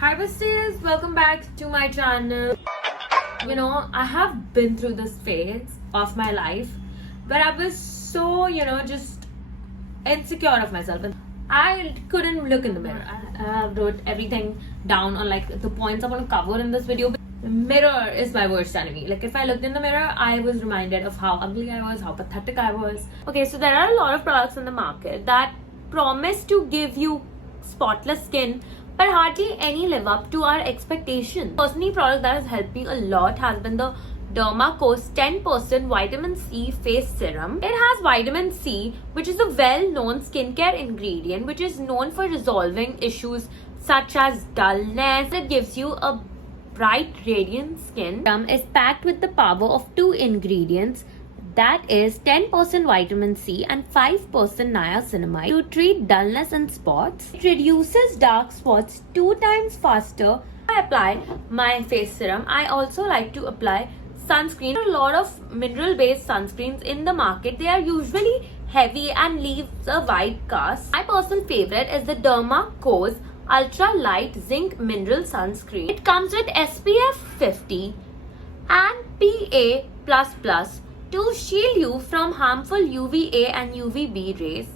Hi besties, welcome back to my channel. You know, I have been through this phase of my life where I was so, just insecure of myself and I couldn't look in the mirror. I wrote everything down on like the points I want to cover in this video. Mirror is my worst enemy. Like if I looked in the mirror, I was reminded of how ugly I was, how pathetic I was. Okay, so there are a lot of products in the market that promise to give you spotless skin, but hardly any live up to our expectations. Personally, product that has helped me a lot has been the Dermaco's 10% vitamin C face serum. It has vitamin C, which is a well-known skincare ingredient which is known for resolving issues such as dullness. It gives you a bright, radiant skin. Serum is packed with the power of two ingredients, that is 10% vitamin C and 5% niacinamide to treat dullness and spots. It reduces dark spots 2 times faster. I apply my face serum. I also like to apply sunscreen. There are a lot of mineral based sunscreens in the market. They are usually heavy and leaves a white cast. My personal favorite is the Dermaco's Ultra Light Zinc Mineral Sunscreen. It comes with SPF 50 and PA++ to shield you from harmful UVA and UVB rays.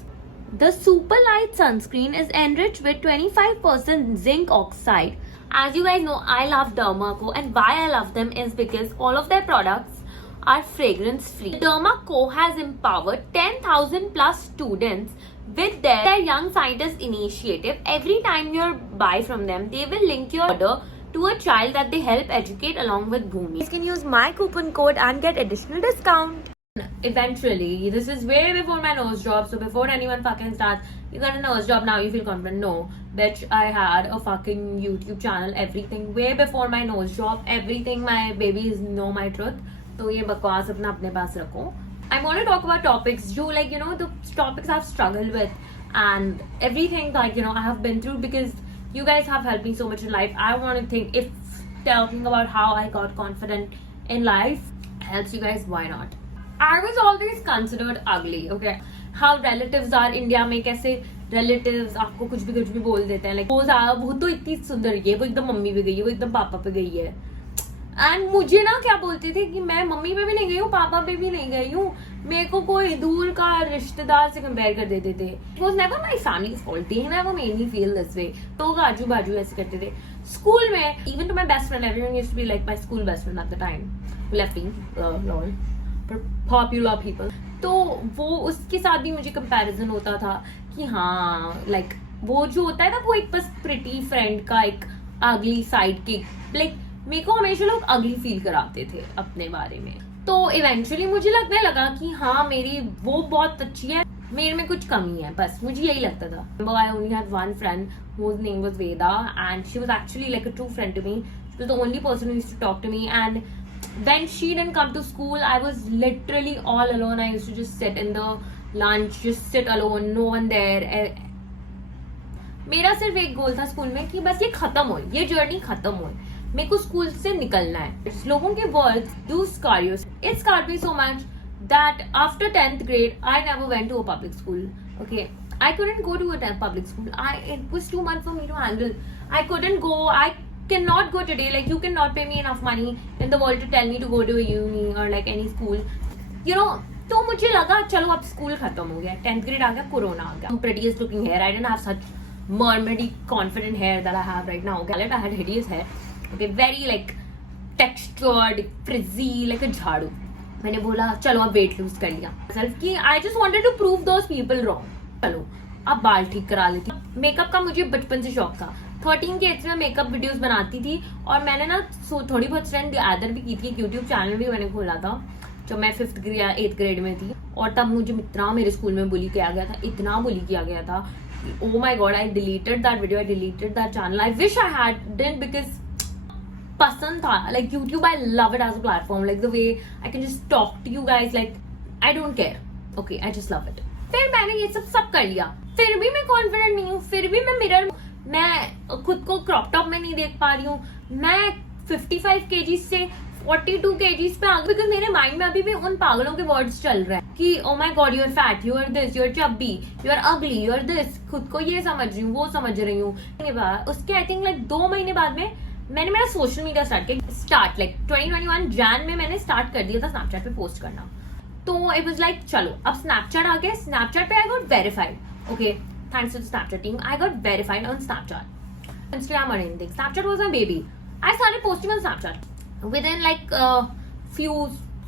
The Super Light Sunscreen is enriched with 25% zinc oxide. As you guys know, I love Dermaco, and why I love them is because all of their products are fragrance free. Dermaco has empowered 10,000 plus students with their Young Scientist initiative. Every time you buy from them, they will link your order to a child that they help educate along with Bhumi. You can use my coupon code and get additional discount. Eventually, this is way before my nose job, so before anyone fucking starts, you got a nose job now, you feel confident. No, bitch, I had a fucking YouTube channel, everything way before my nose job, everything. My babies know my truth. So ye bakwas apna apne paas rakho. I'm going to talk about topics जो the topics I've struggled with and everything that I have been through, because you guys have helped me so much in life. I want to think if talking about how I got confident in life helps you guys, why not? I was always considered ugly, okay? How relatives are India में कैसे relatives आपको कुछ भी बोल देते हैं, like वो तो इतनी सुंदर है, वो एकदम मम्मी पे गई है, वो एकदम पापा पे गई है. एंड मुझे ना क्या बोलते थे कि मैं मम्मी पे भी नहीं गई हूँ, पापा पे भी नहीं गई हूँ, मेरे को कोई दूर का रिश्तेदार से कंपेयर कर देते थे. It was never my family's fault. They never made me feel this way. तो आजू बाजू ऐसे करते थे. स्कूल में even to my best friend, everyone used to be like my school best friend at the time. Left me, lol, popular people. तो वो उसके साथ भी मुझे कंपैरिजन होता था कि हाँ like वो जो होता है ना, वो एक बस प्रिटी फ्रेंड का एक अगली साइड किक. लाइक मेरे को हमेशा लोग अगली फील कराते थे अपने बारे में. तो इवेंचुअली मुझे लगने लगा कि हाँ मेरी वो बहुत अच्छी है, मेरे में कुछ कमी है, बस मुझे यही लगता था. I only had one friend whose name was Veda, and she was actually like a true friend to me. She was the only person who used to talk to me, and when she didn't come to school, I was literally all alone. I used to just sit in the lunch, just sit alone, no one there. मेरा सिर्फ एक गोल था school में कि बस ये खत्म हो, ये जर्नी खत्म हो, मेरे को स्कूल से निकलना है. लोगों के words do scar you. It scarred me so much that after 10th grade, I never went to a public school. Okay, I couldn't go to a public school. It was too much for me to handle. I couldn't go. I cannot go today. Like you cannot pay me enough money in the world to tell me to go to a uni or like any school. तो मुझे लगा चलो अब school खत्म हो गया. 10th grade आ गया, corona आ गया. Prettiest looking hair. I didn't have such mermaidy confident hair that I have right now. Okay, I had hideous hair. Okay, very like textured, frizzy, like a झाड़ू. मैंने बोला चलो अब वेट लूज कर लिया self की. I just wanted to prove those people wrong. चलो अब बाल ठीक करा लेती. मेकअप का मुझे बचपन से शौक था. 13 के एज में मेकअप वीडियोस बनाती थी और मैंने ना थोड़ी बहुत स्ट्रेंथ गैदर भी की थी. यूट्यूब चैनल भी मैंने खोला था जब मैं 5th ग्रेड या 8th ग्रेड में थी, और तब मुझे इतना मेरे स्कूल में बुली किया गया था, इतना बुली किया गया था. Oh my god, I deleted that video, I deleted that channel. I wish I hadn't, because पसंद था. Like YouTube, I love it as a platform. Like the way I can just talk to you guys, like I don't care. Okay, I just love it. फिर मैंने ये सब कर लिया, फिर भी मैं कॉन्फिडेंट नहीं हूँ, फिर भी मैं मिरर, मैं खुद को क्रॉप टॉप में नहीं देख पा रही हूँ. मैं 55 kg से 42 kgs पे आ गई, बिकॉज मेरे माइंड में अभी भी उन पागलों के वर्ड्स चल रहे हैं कि oh my God, you are fat, you are this, you are chubby, you are ugly, you are this, खुद को ये समझ रही हूँ, वो समझ रही हूँ। उसके आई थिंक लाइक 2 महीने बाद में मैंने मेरा सोशल मीडिया स्टार्ट किया। लाइक 2021 जैन में मैंने स्टार्ट कर दिया था स्नैपचैट पे पोस्ट करना। तो इट वाज लाइक चलो अब स्नैपचैट आ गया। स्नैपचैट पे I got verified, okay, thanks to the Snapchat team, I got verified on Snapchat. Instagram or anything. Snapchat was my baby. I started posting on Snapchat. Within like few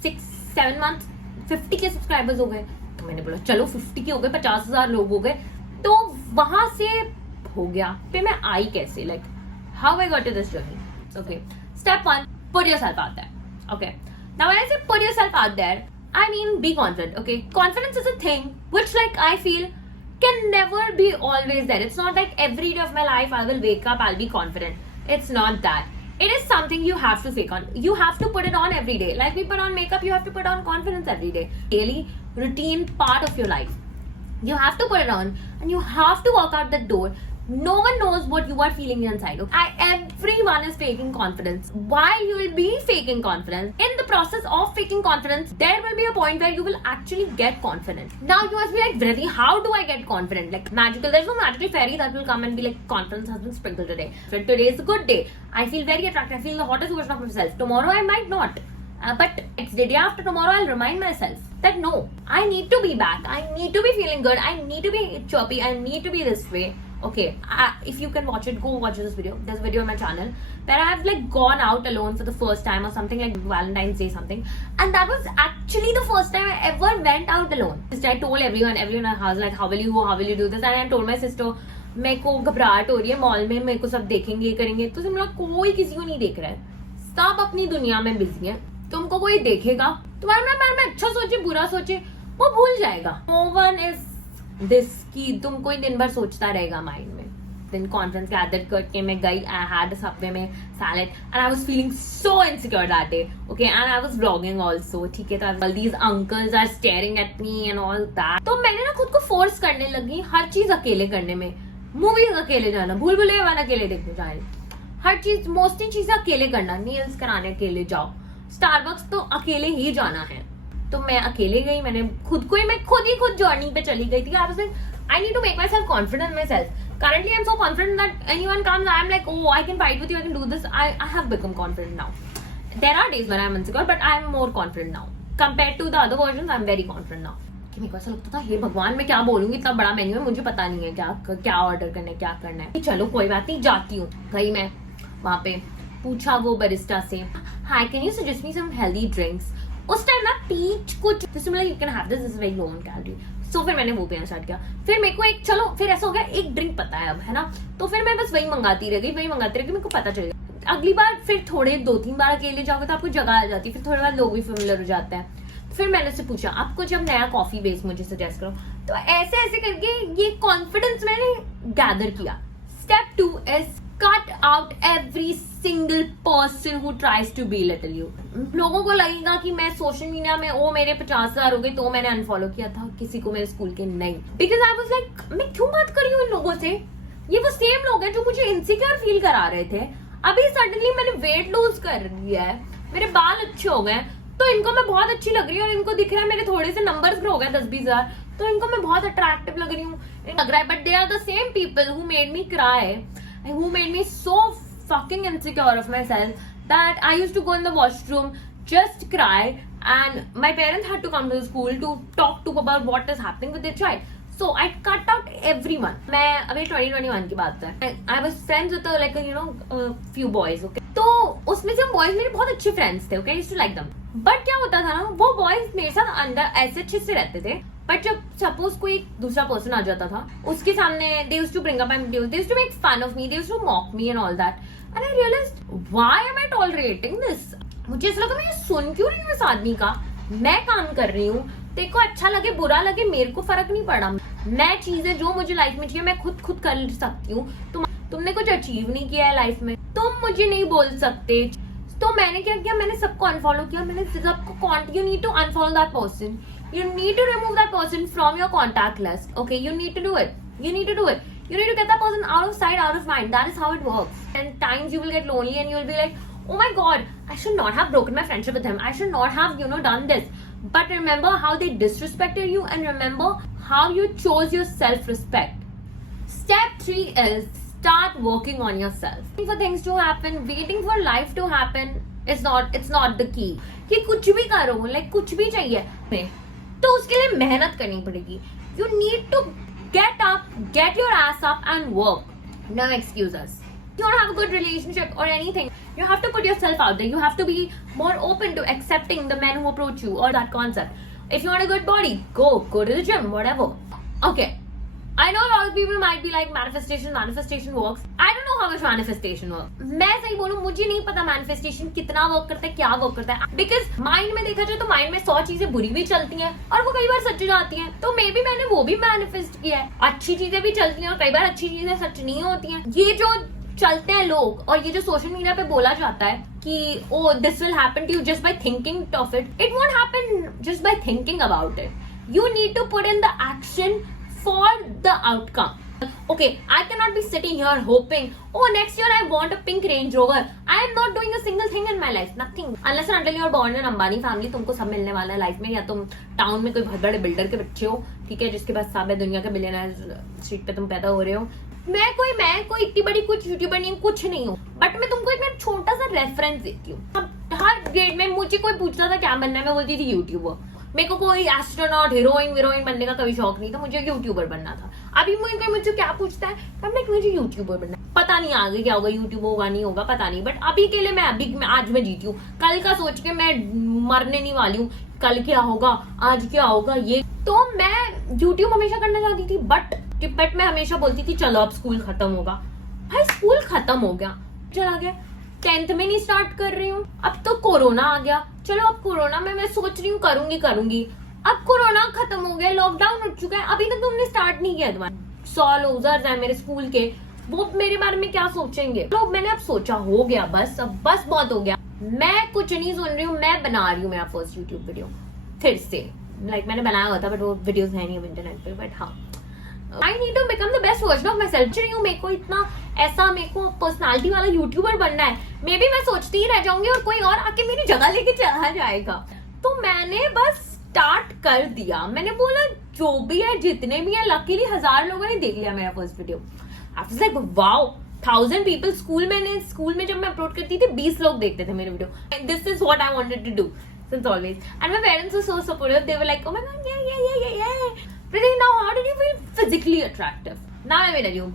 6-7 months 50 के subscribers हो गए। तो मैंने बोला चलो 50 के हो गए, 50,000 लोग हो गए, तो वहां से हो गया। फिर मैं आई कैसे, like how I got to this journey. Okay, step 1, put yourself out there. Okay, now when I say put yourself out there, I mean be confident. Okay, confidence is a thing which like I feel can never be always there. It's not like every day of my life I will wake up, I'll be confident. It's not that. It is something you have to fake on. You have to put it on every day. Like we put on makeup, you have to put on confidence every day. Daily routine part of your life. You have to put it on and you have to walk out the door. No one knows what you are feeling inside. Okay? Everyone is faking confidence. While you will be faking confidence, in the process of faking confidence, there will be a point where you will actually get confident. Now you must be like, Vriddhi, how do I get confident? Like magical. There's no magical fairy that will come and be like, confidence has been sprinkled today. So today is a good day. I feel very attractive. I feel the hottest version of myself. Tomorrow I might not. But next day after tomorrow, I'll remind myself that no, I need to be back. I need to be feeling good. I need to be chirpy. I need to be this way. Okay, if you can watch it, go watch this video. There's a video on my channel where I have like gone out alone for the first time or something, like Valentine's Day something, and that was actually the first time I ever went out alone. I told everyone in the house like, how will you go, how will you do this, and I told my sister, मेरे को घबराहट हो रही है mall में, मेरे को सब देखेंगे करेंगे। तो सिमला कोई किसी को नहीं देख रहा है, सब अपनी दुनिया में बिजी है। तुमको कोई देखेगा, तुम्हारे बारे में अच्छा सोचे बुरा सोचे, वो भूल जाएगा। No one is this कि तुम कोई दिन भर सोचता रहेगा माइंड में। दिन कॉन्फ्रेंस गैदर करके मैं गई, आई हैड सबवे में salad and I was feeling so insecure that day. Okay, and I was vlogging also, ठीक है। तो all these uncles are staring at me and all that. तो मैंने ना खुद को फोर्स करने लगी हर चीज अकेले करने में। मूवीज अकेले जाना, भूल भुलैया वाला अकेले देखने जाए, हर चीज मोस्टली चीजें अकेले करना, नेल्स कराने अकेले जाओ, स्टारबक्स तो अकेले ही जाना है। तो मैं अकेले गई, मैंने मैं खुद ही जर्नी पे चली गई थी। I was like, I need to make myself confident in myself. Currently, I'm so confident that anyone comes, I'm like, oh, I can fight with you, I can do this. I have become confident now. There are days when I'm insecure, but I'm more confident now. Compared to the other versions, I'm very confident now. कि मेरे को ऐसा लगता था, हे भगवान मैं क्या बोलूंगी, इतना बड़ा मेन्यू है, मुझे पता नहीं है क्या ऑर्डर करना है, क्या करना है। चलो कोई बात नहीं, जाती हूँ। गई मैं वहां पे, पूछा वो बरिस्टा से, hi can you suggest me some healthy drinks. उस टाइम ना पीच कुछ you can have this is very low in calorie. So फिर मैंने वो पीना स्टार्ट किया। फिर मेरे को फिर ऐसा हो गया, एक ड्रिंक पता है अब, है ना। तो फिर मैं बस वही मंगाती रह गई, मेरे को पता चल गया। अगली बार फिर थोड़े 2-3 बार अकेले जाओगे तो आपको जगह आ जाती है, फिर थोड़े बाद लोग भी फेमिलियर हो जाते हैं। फिर मैंने उससे पूछा, आपको जब नया कॉफी बेस मुझे सजेस्ट करो। तो ऐसे ऐसे करके ये कॉन्फिडेंस मैंने गैदर किया। Step 2 is cut out every single person who tries to belittle you. लोगों को लगेगा कि मैं सोशल मीडिया में मेरे 50,000 हो गए तो मैंने अनफॉलो किया था, किसी को मेरे स्कूल के नहीं। बिकॉज आई वाज लाइक, मैं क्यों बात कर रही हूँ इन लोगों से, ये वो सेम लोग हैं जो मुझे इनसिक्योर फील करा रहे थे। अभी सडनली मैंने वेट लूज कर लिया है, मेरे बाल अच्छे हो गए, तो इनको मैं बहुत अच्छी लग रही हूँ और इनको दिख रहा है मेरे थोड़े से नंबर्स ग्रो हो गए 10-20 हजार, तो इनको मैं बहुत अट्रैक्टिव लग रही हूँ, लग रहा है। But they are the same people who made me cry, who made me so fucking insecure of myself that I used to go in the washroom, just cry, and my parents had to come to the school to talk to about what is happening with their child. So I cut out everyone. मैं अभी 2021 की बात है। I was friends with like few boys, okay? तो उसमें से boys मेरे बहुत अच्छे friends थे, okay? I used to like them. But क्या होता था ना, वो boys मेरे साथ अंदर ऐसे अच्छे से रहते थे, बट जब सपोज कोई दूसरा पर्सन आ जाता था उसके सामने, they used to bring up my videos, they used to make fun of me, they used to mock me and all that, and I realized why am I tolerating this? मुझे ऐसा लगा मैं ये सुन क्यों रही हूँ इस आदमी का, मैं काम कर रही हूँ, तेरे को अच्छा लगे बुरा लगे मेरे को फर्क नहीं पड़ा। मैं चीजें जो मुझे लाइफ में चाहिए मैं खुद कर सकती हूँ। तुमने कुछ अचीव नहीं किया है लाइफ में, तुम मुझे नहीं बोल सकते। तो मैंने क्या किया, मैंने सबको अनफॉलो किया, मैंने सबको you need to unfollow that person, you need to remove that person from your contact list. Okay, you need to do it. You need to get that person out of sight, out of mind. That is how it works. And times you will get lonely and you will be like, oh my god, I should not have broken my friendship with him. I should not have, done this. But remember how they disrespected you, and remember how you chose your self-respect. Step 3 is start working on yourself. Waiting for things to happen, waiting for life to happen it's not the key. कि कुछ भी करो, like कुछ भी चाहिए तो उसके लिए मेहनत करनी पड़ेगी. You need to get up, get your ass up and work. No excuses. You don't have a good relationship or anything. You have to put yourself out there. You have to be more open to accepting the men who approach you or that concept. If you want a good body, go to the gym, whatever. Okay. I know a lot of people might be like manifestation works. I don't know how much manifestation works. मैं सही बोलूं, मुझे नहीं पता manifestation कितना work करता है, क्या work करता है. Because mind में देखा जाए तो mind में 100 चीजें बुरी भी चलती हैं और वो कई बार सच जाती हैं. तो maybe मैंने वो भी manifest किया है. अच्छी चीजें भी चलती हैं और कई बार अच्छी चीजें सच नहीं होती हैं. ये जो चलते हैं लोग और ये जो सोशल मीडिया पे बोला जाता है कि oh this will happen to you just by thinking of it. It won't happen just by thinking about it. You need to put in the action for the outcome. Okay, I cannot be sitting here hoping, oh next year I want a pink Range Rover. I am not doing a single thing in my life. Nothing. Unless and until you are born in Ambani family, तुमको सब मिलने वाला है life में. या तुम town में कोई बहुत बड़े बिल्डर के बच्चे हो, ठीक है, जिसके पास सब है, दुनिया के बिलियनर स्ट्रीट पे तुम पैदा हो रहे हो. मैं कोई इतनी बड़ी कुछ यूट्यूबर नहीं हूँ, कुछ नहीं हूँ. बट मैं तुमको एक छोटा सा रेफरेंस देती हूँ. हर ग्रेड में मुझे कोई पूछता था क्या बनना है, मैं बोलती थी यूट्यूबर. मेरे को कोई एस्ट्रोनॉट हीरोइन बनने का कभी शौक नहीं था, मुझे यूट्यूबर बनना था. अभी मुझे क्या पूछता है, तब मैं मुझे यूट्यूबर बनना. पता नहीं आगे क्या होगा, यूट्यूब होगा नहीं होगा पता नहीं. बट अभी के लिए मैं आज में जीती हूँ. कल का सोच के मैं मरने नहीं वाली हूँ. कल क्या होगा, आज क्या होगा, ये तो मैं यूट्यूब हमेशा करना चाहती थी. बट मैं हमेशा बोलती थी चलो अब स्कूल खत्म होगा. भाई स्कूल खत्म हो गया, चला गया. 10th में नहीं स्टार्ट कर रही हूँ. अब तो कोरोना आ गया. चलो अब कोरोना में मैं सोच रही हूँ करूंगी. अब कोरोना खत्म हो गया, लॉकडाउन हो चुका है, अभी तक तुमने स्टार्ट नहीं किया. तुम्हारे 100 लूजर्स हैं मेरे स्कूल के, वो मेरे बारे में क्या सोचेंगे. तो मैंने अब सोचा हो गया, बस बहुत हो गया. मैं कुछ नहीं सुन रही हूँ, मैं बना रही हूँ मेरा फर्स्ट यूट्यूब वीडियो फिर से. मैंने बनाया हुआ था बट वो वीडियोस है नहीं अब इंटरनेट पे. बट हाँ, I need to become the best version of myself. मेरे को इतना ऐसा मेरे को पर्सनालिटी वाला यूट्यूबर बनना है. मे बी मैं सोचती ही रह जाऊंगी और कोई और आके मेरी जगह लेके चला जाएगा. तो मैंने बस स्टार्ट कर दिया. मैंने बोला जो भी है, जितने भी है, लकीली 1000 लोगों ने देख लिया मेरा first video. I was like wow, 1000 people. School में जब मैं अपलोड करती थी 20 लोग देखते थे मेरे video. This is what I wanted to do since always. And my parents were so supportive. They were like, oh my god, yeah. Pretty, now how did you feel physically attractive? Now let me tell you.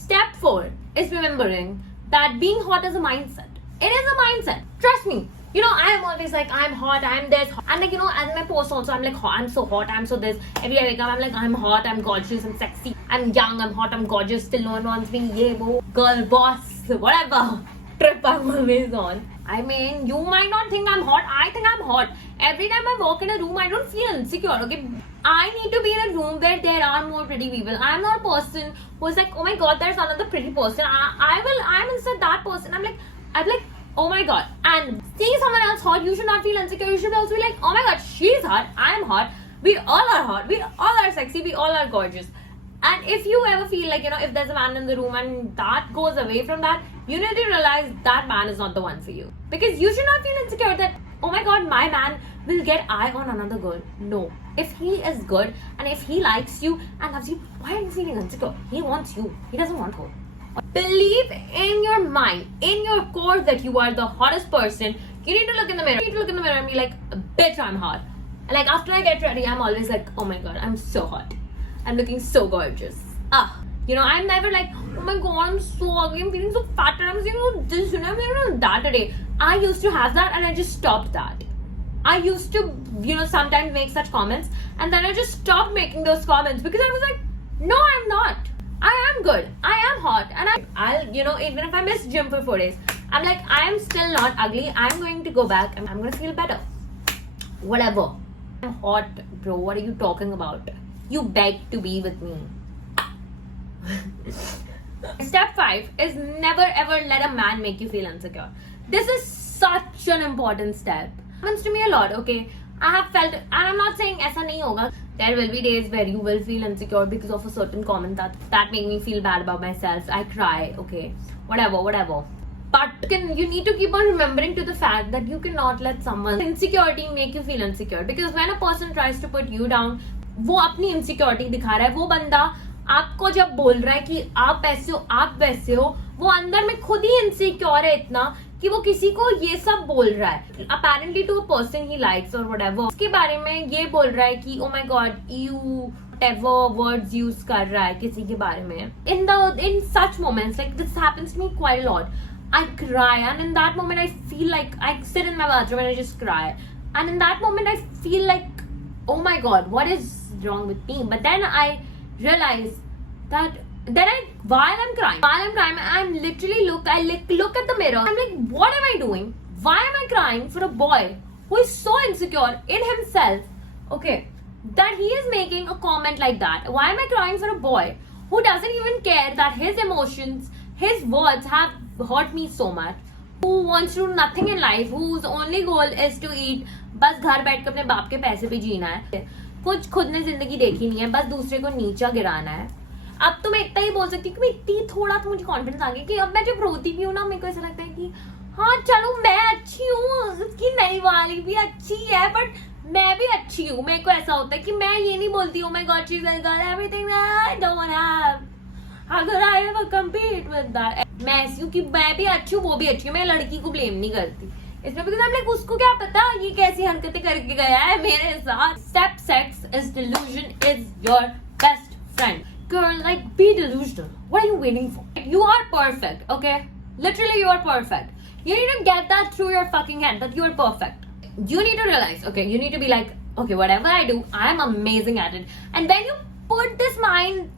Step 4 is remembering that being hot is a mindset. It is a mindset. Trust me. I am always like, I'm hot, I'm this. And like, as my post also, I'm like, I'm so hot, I'm so this. Every day I wake up, I'm like, I'm hot, I'm gorgeous, I'm sexy, I'm young, I'm hot, I'm gorgeous. Still no one wants me. Yeah, bo, girl, boss, whatever. Trip I'm always on. I mean, you might not think I'm hot. I think I'm hot. Every time I walk in a room, I don't feel insecure. Okay, I need to be in a room where there are more pretty people. I'm not a person who's like, oh my god, there's another pretty person. I'm instead that person. I'm like, oh my god. And seeing someone else hot, you should not feel insecure. You should also be like, oh my god, she's hot, I'm hot. We all are hot. We all are sexy. We all are gorgeous. And if you ever feel like, if there's a man in the room and that goes away from that, you need to realize that man is not the one for you. Because you should not feel insecure that, oh my god, my man will get eye on another girl. No. If he is good and if he likes you and loves you, why are you feeling insecure? He wants you. He doesn't want her. Believe in your mind, in your core that you are the hottest person. You need to look in the mirror. You need to look in the mirror and be like, bitch, I'm hot. And like after I get ready, I'm always like, oh my god, I'm so hot. I'm looking so gorgeous. I'm never like, oh my god, I'm so ugly, I'm feeling so fat, and I'm feeling this, I'm feeling that today. I used to have that and I just stopped that. I used to, sometimes make such comments and then I just stopped making those comments because I was like, no, I'm not. I am good. I am hot. And I'll, even if I miss gym for 4 days, I'm like, I am still not ugly. I'm going to go back and I'm going to feel better. Whatever. I'm hot, bro. What are you talking about? You beg to be with me. Step 5 is never ever let a man make you feel insecure. This is such an important step. It happens to me a lot, okay? I have felt, and I'm not saying aisa nahi hoga. There will be days where you will feel insecure because of a certain comment that made me feel bad about myself. I cry, okay? Whatever. but you need to keep on remembering to the fact that you cannot let someone's insecurity make you feel insecure, because when a person tries to put you down, वो अपनी insecurity दिखा रहा है, वो बंदा आपको जब बोल रहा है कि आप ऐसे हो आप वैसे हो, वो अंदर में खुद ही insecure है इतना कि वो किसी को ये सब बोल रहा है apparently to a person he likes or whatever, उसके बारे में ये बोल रहा है कि oh my god you whatever words use कर रहा है किसी के बारे में. In such moments, like this happens to me quite a lot, I cry, and in that moment I feel like I sit in my bathroom and I just cry, and in that moment I feel like oh my god, what is wrong with me? But then I realize that while I'm crying, I'm literally look at the mirror, I'm like, what am I doing? Why am I crying for a boy who is so insecure in himself, okay, that he is making a comment like that? Why am I crying for a boy who doesn't even care that his emotions, his words have hurt me so much, who wants to do nothing in life, whose only goal is to eat, बस घर बैठ के अपने बाप के पैसे पे जीना है, कुछ खुद ने जिंदगी देखी नहीं है, बस दूसरे को नीचा गिराना है. अब तो मैं इतना ही बोल सकती हूँ कि इतनी थोड़ा तो मुझे कॉन्फिडेंस आ गया कि अब मैं जब रोती भी हूँ ना, मेरे को ऐसा लगता है कि हाँ चलो मैं अच्छी हूँ, उसकी नई वाली भी अच्छी है, बट मैं भी अच्छी हूँ. मेरे को ऐसा होता है कि मैं ये नहीं बोलती हूँ my god she's got everything that I don't have, how could I ever compete with that. मैं ऐसी हूँ कि मैं भी अच्छी हूँ, वो भी अच्छी हूँ, मैं लड़की को ब्लेम नहीं करती इसमें, बिकॉज लाइक उसको क्या पता ये कैसी हरकतें करके गया है मेरे साथ. Step 6 is delusion is your best friend. Girl, like be delusional. What are you waiting for? You are perfect, okay? Literally you are perfect. You need to get that through your fucking head that you are perfect. You need to realize, okay, you need to be like, okay, whatever I do, I am amazing at it. And when you put this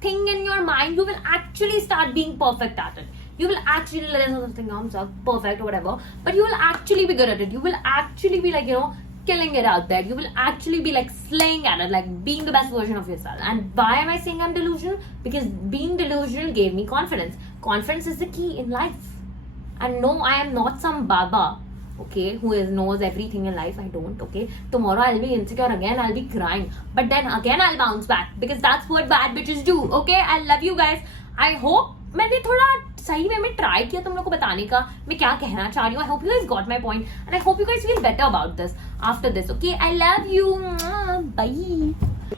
thing in your mind, you will actually start being perfect at it. You will actually let yourself think I'm so perfect or whatever, but you will actually be good at it. You will actually be like, you know, killing it out there. You will actually be like slaying at it, like being the best version of yourself. And why am I saying I'm delusional? Because being delusional gave me confidence. Confidence is the key in life. And no, I am not some baba, okay, who knows everything in life. I don't, okay. Tomorrow I'll be insecure again, I'll be crying, but then again I'll bounce back, because that's what bad bitches do, okay. I love you guys. I hope मैंने थोड़ा सही वे में try किया तुम लोग को बताने का मैं क्या कहना चाह रही हूँ. I hope you guys got my point and I hope you guys feel better about this after this, okay. I love you. Bye.